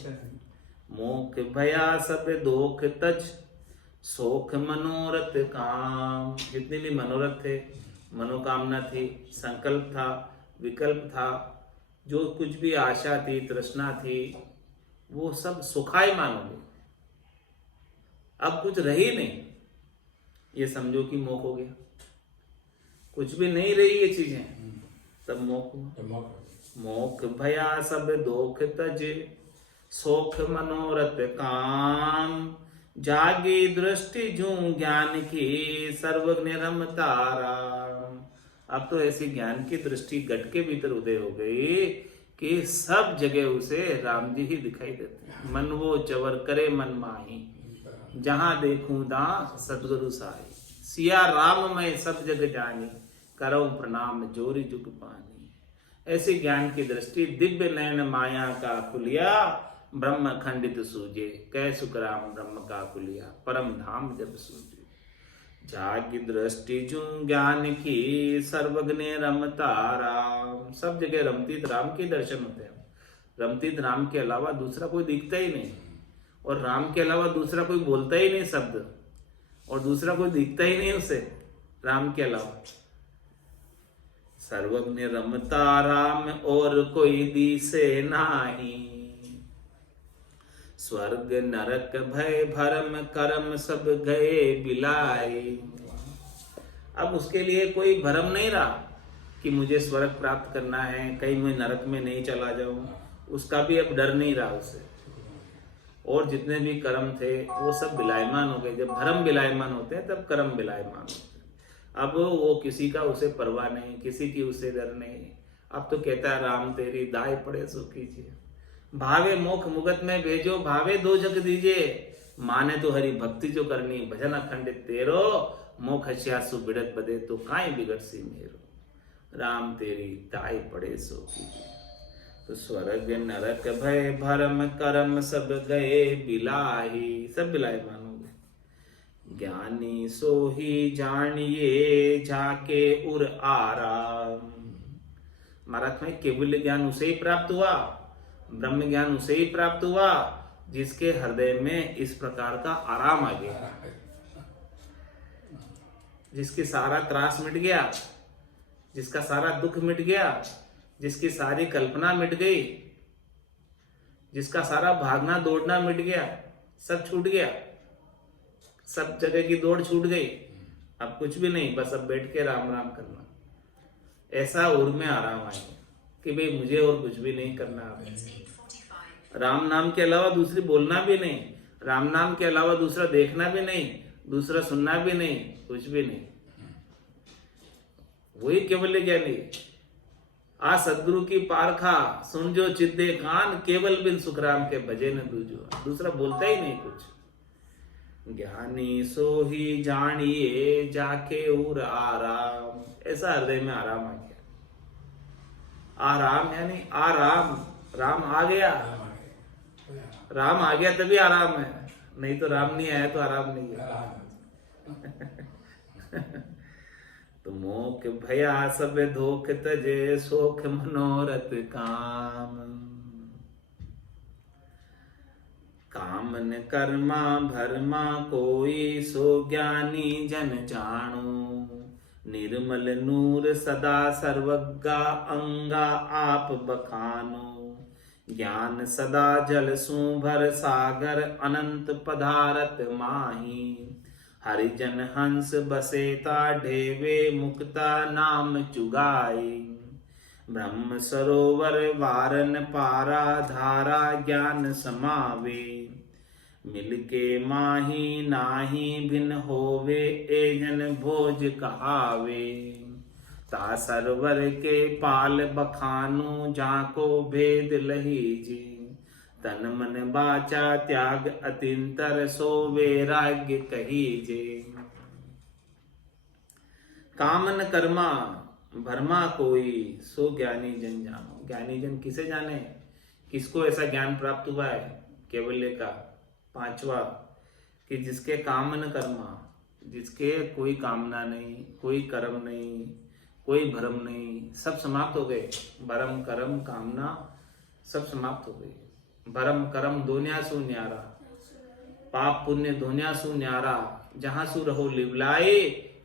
मोख भया सब दोख तज, सोख मनोरथ काम। जितने भी मनोरथ थे, मनोकामना थी, संकल्प था, विकल्प था, जो कुछ भी आशा थी, तृष्णा थी, वो सब सुखायमान हो गए, अब कुछ रही नहीं। ये समझो कि मोख हो गया, कुछ भी नहीं रही ये चीजें, सब मोख हुआ। मोख भया सब दोख तज, सोख मनोरथ काम, जागी दृष्टि जूं ज्ञान की, सर्वज्ञ रमता राम। अब तो ऐसी ज्ञान की दृष्टि घट के भीतर उदय हो गई कि सब जगह उसे राम जी ही दिखाई देते हैं। मन वो चवर करे मन माही, जहां देखूं दा सदगुरु साई। सिया राम मैं सब जग जानी, करो प्रणाम जोरी जुग पानी। ऐसी ज्ञान की दृष्टि दिव्य नयन माया का खुलिया, ब्रह्म खंडित सूझे, कै सुख राम ब्रह्म का खुलिया, परम धाम जब सूझे। जाग दृष्टि जूं ज्ञान की, सर्वज्ञ रमता राम। सब जगह रमतीत राम के दर्शन होते हैं। रमतीत राम के अलावा दूसरा कोई दिखता ही नहीं, और राम के अलावा दूसरा कोई बोलता ही नहीं शब्द, और दूसरा कोई दिखता ही नहीं उसे राम के अलावा। सर्वज्ञ रमता राम और कोई दिसे नाही, स्वर्ग नरक भय भरम करम सब गए बिलाए। अब उसके लिए कोई भरम नहीं रहा कि मुझे स्वर्ग प्राप्त करना है, कहीं मैं नरक में नहीं चला जाऊं, उसका भी अब डर नहीं रहा उसे। और जितने भी कर्म थे वो सब विलायमान हो गए। जब भरम विलायमान होते हैं तब कर्म विलायमान होते हैं। अब वो किसी का उसे परवाह नहीं, किसी की उसे डर नहीं। अब तो कहता है राम तेरी दाय पड़े सो कीजिए, भावे मोख मुगत में भेजो, भावे दो जग दीजिए, माने तो हरि भक्ति जो करनी, भजन अखंडित तेरो, मोख हस्यासु बिड़त बदे तो काई बिगड़सी मेरो, राम तेरी दाय पड़े सो कीजिए। तो स्वर्ग नरक भय भरम करम सब गए बिलाही, सब बिलायमान हो गए। ज्ञानी सो ही जानिए, जाके उर आराम। महाराज में केवल ज्ञान उसे ही प्राप्त हुआ, ब्रह्म ज्ञान उसे ही प्राप्त हुआ जिसके हृदय में इस प्रकार का आराम आ गया, जिसकी सारा त्रास मिट गया, जिसका सारा दुख मिट गया, जिसकी सारी कल्पना मिट गई, जिसका सारा भागना दौड़ना मिट गया, सब छूट गया, सब जगह की दौड़ छूट गई। अब कुछ भी नहीं, बस अब बैठ के राम राम करना। ऐसा उर में आराम आएगा कि भाई मुझे और कुछ भी नहीं करना। राम नाम के अलावा दूसरी बोलना भी नहीं। राम नाम के अलावा दूसरा देखना भी नहीं, दूसरा सुनना भी नहीं, कुछ भी नहीं। वही केवल ज्ञानी। आ सदगुरु की पारखा सुन जो चिद्दे कान, केवल बिन सुखराम के भजे न दूजो। दूसरा बोलता ही नहीं कुछ। ज्ञानी सो ही जानिए जाके उर आराम, ऐसा हृदय में आराम आ गया। आराम यानी आराम, राम आ गया, राम आ गया तभी आराम है, नहीं तो राम नहीं आया तो आराम नहीं है। तो मोख भया सब धोख तजे, सोख मनोरथ काम। कामन कर्मा भरमा कोई, सो ज्ञानी जन जानो। निर्मल नूर सदा सर्वज्ञा, अंगा आप बखानो। ज्ञान सदा जल सु भर सागर, अनंत पदारथ माही। हरिजन हंस बसेता ढेवे, मुक्ता नाम चुगाई। ब्रह्म सरोवर वारन पारा, धारा ज्ञान समावे। मिलके माही नाही भिन होवे, एजन भोज कहावे। ता सरवर के पाल बखानु, जाको भेद लहीजी। तन मन बाचा त्याग अतिंतर, सो वैराग्य कहीजे। कामन कर्मा भरमा कोई, सो ज्ञानी जन जानो। ज्ञानी जन किसे जाने, किसको ऐसा ज्ञान प्राप्त हुआ है केवल्य का? पांचवा, कि जिसके कामन कर्मा, जिसके कोई कामना नहीं, कोई कर्म नहीं, कोई भरम नहीं, सब समाप्त हो गए। भरम कर्म कामना सब समाप्त हो गई। भरम कर्म दोन्या सु न्यारा, पाप पुण्य दोन्या सु न्यारा। जहां सु रहो लिवलाए,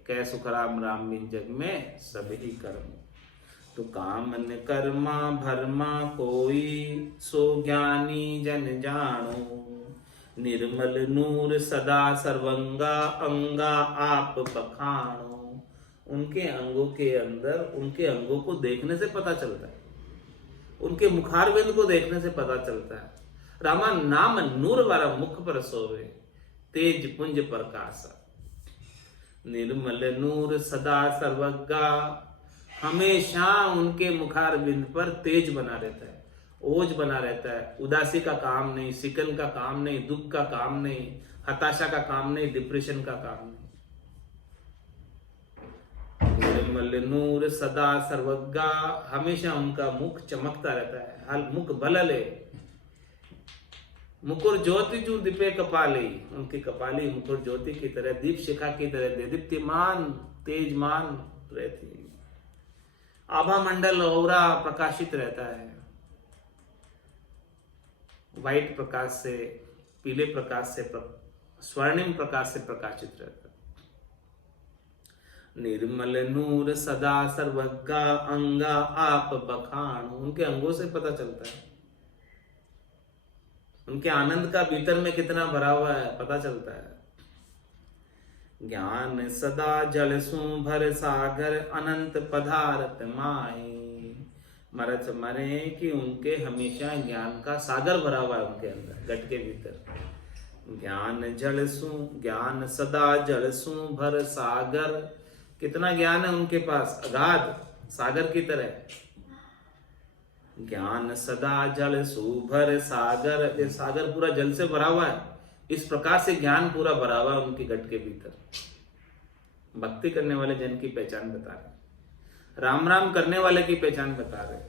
कै सुखराम राम बिन जग में सब ही कर्म। तो कामन कर्मा भरमा कोई, सो ज्ञानी जन जानो। निर्मल नूर सदा सर्वंगा, अंगा आप बखानो। उनके अंगों के अंदर, उनके अंगों को देखने से पता चलता है, उनके मुखारविंद को देखने से पता चलता है। रामा नाम नूर वाला मुख पर सोवे, तेज पुंज प्रकाश। निर्मल नूर सदा सर्वज्ञा, हमेशा उनके मुखारविंद पर तेज बना रहता है, ओज बना रहता है। उदासी का काम नहीं, सिकन का काम नहीं, दुख का काम नहीं, हताशा का काम नहीं, डिप्रेशन का काम नहीं। निर्मल नूर सदा सर्वज्ञा, हमेशा उनका मुख चमकता रहता है। हल मुख बलले, मुकुर ज्योति जू दीपे कपाली। उनकी कपाली मुकुर ज्योति की तरह, दीप शिखा की तरह दीप्तिमान तेजमान रहती है। आभा मंडल औरा प्रकाशित रहता है, वाइट प्रकाश से, पीले प्रकाश से, स्वर्णिम प्रकाश से प्रकाशित रहता है। निर्मल नूर सदा सर्वज्ञा, अंगा आप बखान। उनके अंगों से पता चलता है, उनके आनंद का भीतर में कितना भरा हुआ है पता चलता है। ज्ञान सदा जल सु भर सागर, अनंत पदार्थ माही। मरथ मरे कि उनके हमेशा ज्ञान का सागर भरा हुआ है उनके अंदर, गट के भीतर। ज्ञान सदा जल सु भर सागर। कितना ज्ञान है उनके पास, अगाध सागर की तरह। ज्ञान सदा जल सुभर सागर, ये सागर पूरा जल से भरा हुआ है, इस प्रकार से ज्ञान पूरा भरा हुआ है उनके गट के भीतर। भक्ति करने वाले जन की पहचान बता रहे, राम राम करने वाले की पहचान बता रहे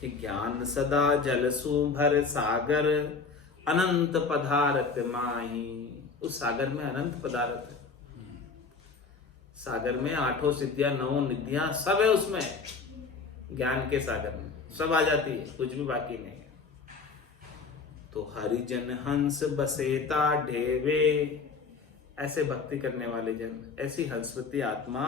कि ज्ञान सदा जल सुभर सागर, अनंत पदार्थ माही। उस सागर में अनंत पदार्थ है, सागर में आठों सिद्धियां, नौ निधियां सब है उसमें। ज्ञान के सागर में सब आ जाती है, कुछ भी बाकी नहीं है। तो हरिजन हंस बसेता ढेवे, ऐसे भक्ति करने वाले जन, ऐसी हंसवती आत्मा,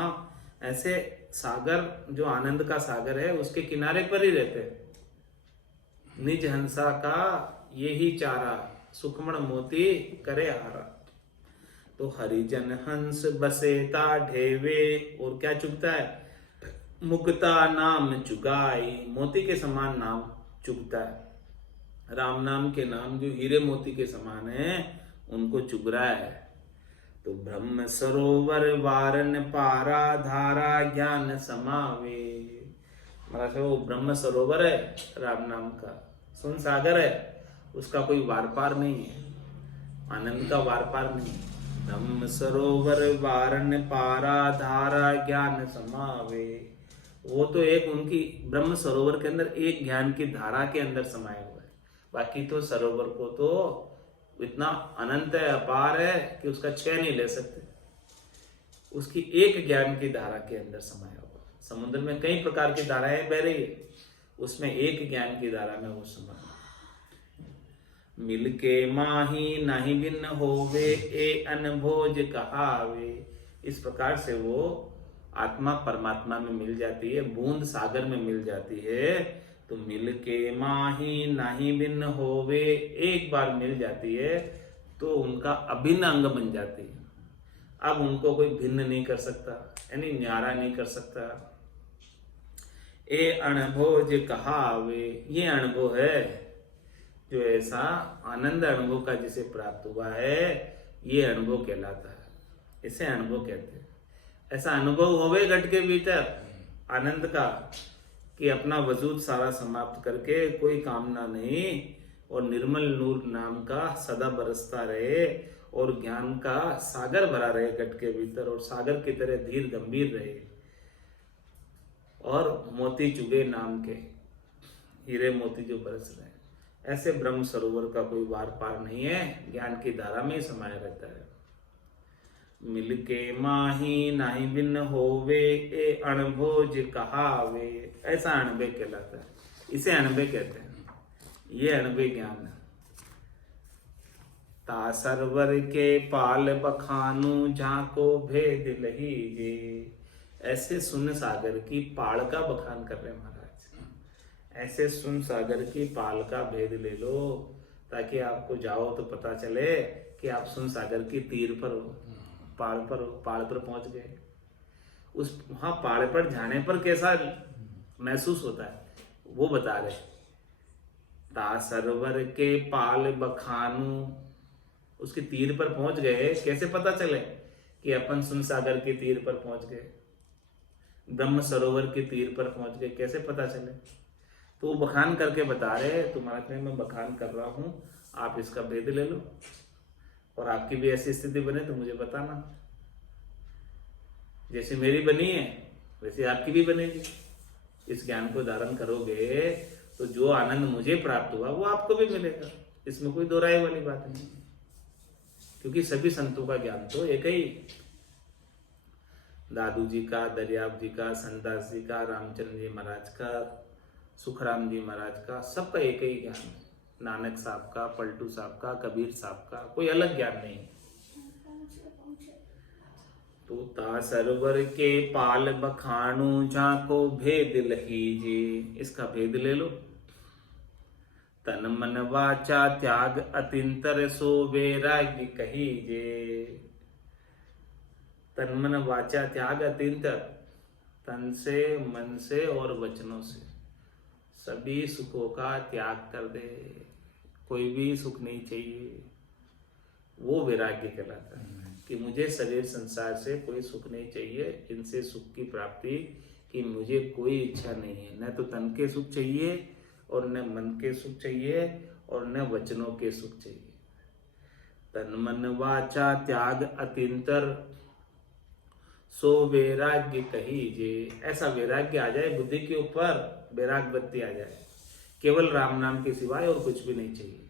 ऐसे सागर जो आनंद का सागर है उसके किनारे पर ही रहते हैं। निज हंसा का यही चारा, सुखमण मोती करे हारा। तो हरिजन हंस बसेता ढेवे, और क्या चुगता है, मुक्ता नाम चुगाई। मोती के समान नाम चुगता है। राम नाम के नाम जो हीरे मोती के समान है, उनको चुभ रहा है। तो ब्रह्म सरोवर वारन पारा धारा ज्ञान समावे। महाराज वो ब्रह्म सरोवर है राम नाम का, सुन सागर है, उसका कोई वार पार नहीं है, आनंद का वार पार नहीं है। ब्रह्म सरोवर वारन पारा धारा ज्ञान समावे। वो तो एक उनकी ब्रह्म सरोवर के अंदर एक ज्ञान की धारा के अंदर समाया हुआ है। बाकी तो सरोवर को तो इतना अनंत है, अपार है कि उसका क्षय नहीं ले सकते। उसकी एक ज्ञान की धारा के अंदर समाया हुआ। समुद्र में कई प्रकार की धाराएं बह रही है, उसमें एक ज्ञान की धारा में वो समा। मिलके माही नाही भिन्न होवे ए अनभोज कहावे। इस प्रकार से वो आत्मा परमात्मा में मिल जाती है, बूंद सागर में मिल जाती है। तो मिलके माही नाही भिन्न होवे, एक बार मिल जाती है तो उनका अभिन्न अंग बन जाती है। अब उनको कोई भिन्न नहीं कर सकता, यानी न्यारा नहीं कर सकता। ए अनुभव जे कहावे, ये अनुभव है जो ऐसा आनंद अनुभव का जिसे प्राप्त हुआ है, ये अनुभव कहलाता है, इसे अनुभव कहते हैं। ऐसा अनुभव होवे घट के भीतर आनंद का कि अपना वजूद सारा समाप्त करके कोई कामना नहीं और निर्मल नूर नाम का सदा बरसता रहे और ज्ञान का सागर भरा रहे घट के भीतर और सागर की तरह धीर गंभीर रहे और मोती चुगे नाम के हीरे मोती जो बरस रहे हैं। ऐसे ब्रह्म सरोवर का कोई वार पार नहीं है, ज्ञान की धारा में ही समाया रहता है। मिलके माही नाही भिन्न होवे ए अणभोज कहावे। ऐसा अणभे कहलाता है, इसे अणभे कहते हैं। ये अणभे ज्ञान है। ता सरवर के पाल बखानू झाको भेद लहीजे। ऐसे सुन सागर की पाल का बखान कर रहे महाराज। ऐसे सुन सागर की पाल का भेद ले लो ताकि आपको जाओ तो पता चले कि आप सुन सागर की तीर पर हो, पहाड़ पर हो, पहाड़ पर पहुंच गए। उस वहां पहाड़ पर जाने पर कैसा महसूस होता है वो बता रहे। ता सरोवर के पाल बखानू, उसके तीर पर पहुंच गए, कैसे पता चले कि अपन सुन सागर के तीर पर पहुंच गए, ब्रह्म सरोवर के तीर पर पहुंच गए, कैसे पता चले? तो वो बखान करके बता रहे, तुम्हारे मैं बखान कर रहा हूं, आप इसका भेद ले लो और आपकी भी ऐसी स्थिति बने तो मुझे बताना। जैसे मेरी बनी है वैसे आपकी भी बनेगी। इस ज्ञान को धारण करोगे तो जो आनंद मुझे प्राप्त हुआ वो आपको भी मिलेगा, इसमें कोई दो राय वाली बात नहीं, क्योंकि सभी संतों का ज्ञान तो एक ही। दादू जी का, दरियाब जी का, संदास जी का, रामचंद्र जी महाराज का, सुखराम जी महाराज का, सबका एक ही ज्ञान है। नानक साहब का, पलटू साहब का, कबीर साहब का, कोई अलग ज्ञान नहीं। तो ता सरोवर के पाल बखानू झाको भेद लहीजे। इसका भेद ले लो। तन मन वाचा त्याग अतिंतर सो वैराग्य कहीजे। तन मन वाचा त्याग अतिंतर, तन से, मन से और वचनों से सभी सुखों का त्याग कर दे, कोई भी सुख नहीं चाहिए, वो वैराग्य कहलाता है। कि मुझे शरीर संसार से कोई सुख नहीं चाहिए, इनसे सुख की प्राप्ति की मुझे कोई इच्छा नहीं है। न तो तन के सुख चाहिए और न मन के सुख चाहिए और न वचनों के सुख चाहिए। तन मन वाचा त्याग अतिंतर सो वैराग्य कहीजे। ऐसा वैराग्य आ जाए बुद्धि के ऊपर, वैराग वृत्ति आ जाए, केवल राम नाम के सिवाय और कुछ भी नहीं चाहिए।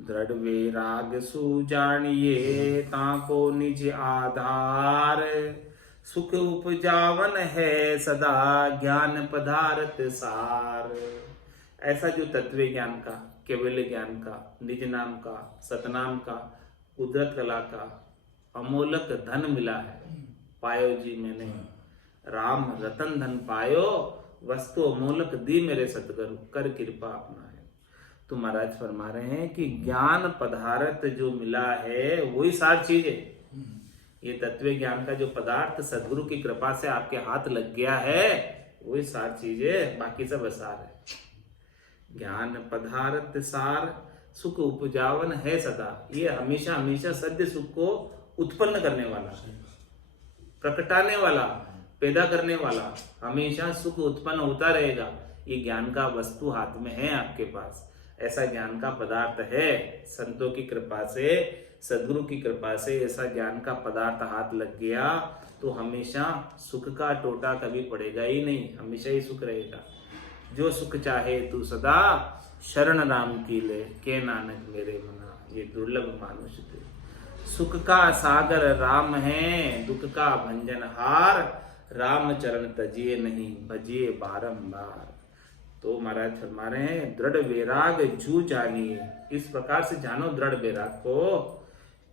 दृढ़ वैराग सुजानिए ताको निज आधार, सुख उपजावन है सदा ज्ञान पदार्थ सार। ऐसा जो तत्व ज्ञान का, केवल ज्ञान का, निज नाम का, सतनाम का, कुदरत कला का अमोलक धन मिला है, पायो जी मैंने राम रतन धन पायो, वस्तु अमोलक दी मेरे सतगुरु कर कृपा अपना है। तो महाराज फरमा रहे हैं कि ज्ञान पदार्थ जो मिला है वही सार चीज है। ये तत्व ज्ञान का जो पदार्थ सदगुरु की कृपा से आपके हाथ लग गया है वही सार चीज है, बाकी सब असार है। ज्ञान पदार्थ सार सुख उपजावन है सदा, ये हमेशा हमेशा सद्य सुख को उत्पन्न करने वाला, प्रकटाने वाला, पैदा करने वाला, हमेशा सुख उत्पन्न होता रहेगा। ये ज्ञान का वस्तु हाथ में है आपके पास, ऐसा ज्ञान का पदार्थ है। संतों की कृपा से, सदगुरु की कृपा से ऐसा ज्ञान का पदार्थ हाथ लग गया तो हमेशा सुख का टोटा कभी पड़ेगा ही नहीं, हमेशा ही सुख रहेगा। जो सुख चाहे तू सदा, शरण राम की ले, के नानक मेरे मना, ये दुर्लभ मानुष थे। सुख का सागर राम है, दुख का भंजनहार, राम चरण तजिए नहीं, भजिए बारंबार। तो महाराज फरमा रहे हैं, दृढ़ वैराग जू जानिए, इस प्रकार से जानो दृढ़ वैराग को।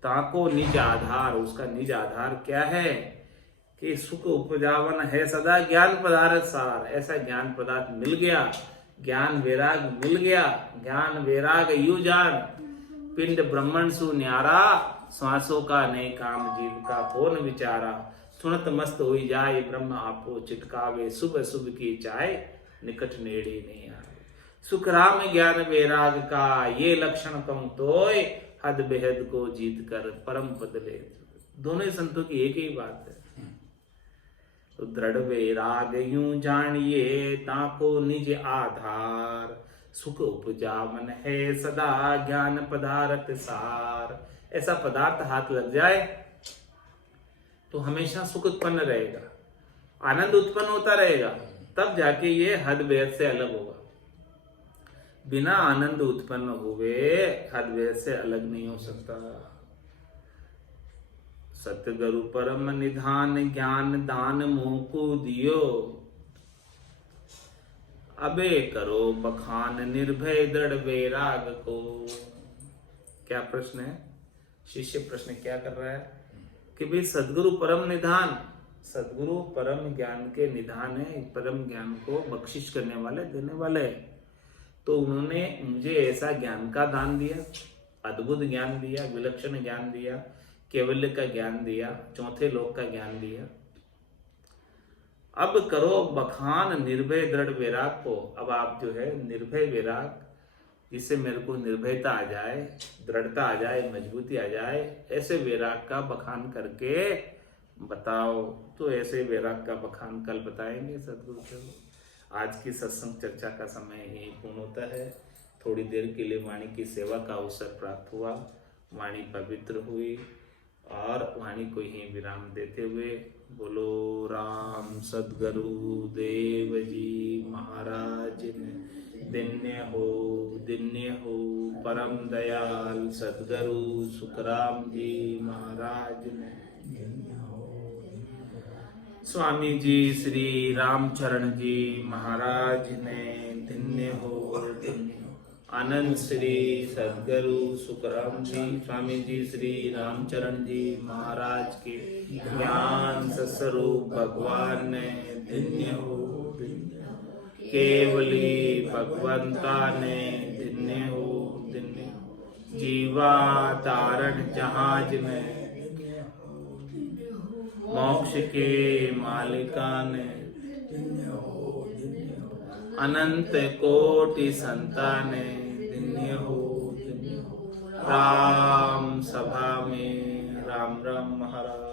ताको निज आधार, उसका निज आधार क्या है कि सुख उपजावन है सदा, ज्ञान पदार्थ सार। ऐसा ज्ञान पदार्थ मिल गया, ज्ञान वैराग मिल गया, ज्ञान वैराग यू जान, पिंड ब्रह्मण सु न्यारा, श्वासों का नए काम जीव का कौन विचारा। सुनत मस्त होई जाए ब्रह्म आपो चितकावे, शुभ शुभ की चाय निकट नेड़े नहीं आवे। सुख राम ज्ञान वैराग का, ये लक्षण कहूं तोय, हद बेहद को जीत कर परम पद ले। दोनों ही संतों की एक ही बात है। तो दृढ़ वैराग यूं जानिए, ताको निज आधार, सुख उपजावन है सदा, ज्ञान पदार्थ सार। ऐसा पदार्थ हाथ लग जाए तो हमेशा सुख उत्पन्न रहेगा, आनंद उत्पन्न होता रहेगा, तब जाके ये हद बेहद से अलग होगा। बिना आनंद उत्पन्न हुए हद बेहद से अलग नहीं हो सकता। सतगुरु परम निधान, ज्ञान दान मुँह को दियो, अबे करो बखान निर्भय दृढ़ वैराग को। क्या प्रश्न है? शिष्य प्रश्न क्या कर रहा है कि भाई सदगुरु परम निधान, सदगुरु परम ज्ञान के निधान है, परम ज्ञान को बख्शिश करने वाले, देने वाले। तो उन्होंने मुझे ऐसा ज्ञान का दान दिया, अद्भुत ज्ञान दिया, विलक्षण ज्ञान दिया, कैवल्य का ज्ञान दिया, चौथे लोक का ज्ञान दिया। अब करो बखान निर्भय दृढ़ वैराग को। अब आप जो है निर्भय वैराग, जिससे मेरे को निर्भयता आ जाए, दृढ़ता आ जाए, मजबूती आ जाए, ऐसे वैराग का बखान करके बताओ। तो ऐसे वैराग का बखान कल बताएंगे सदगुरु चलो। आज की सत्संग चर्चा का समय यही पूर्ण होता है। थोड़ी देर के लिए वाणी की सेवा का अवसर प्राप्त हुआ, वाणी पवित्र हुई और वाणी को यही विराम देते हुए बोलो राम सदगुरु देव जी महाराज ने दिन्य हो परम दयाल सदगुरु सुखराम जी महाराज ने। स्वामी जी श्री रामचरण जी महाराज ने धन्य हो। आनंद श्री सदगुरु सुखराम जी स्वामी जी श्री रामचरण जी महाराज के ज्ञान स्वरूप भगवान ने धन्य हो। केवली भगवंता ने धन्य हो। जीवा तारण जहाज में मोक्ष के मालिका ने अनंत कोटि संताने धन्य हो। राम सभा में राम राम महाराज।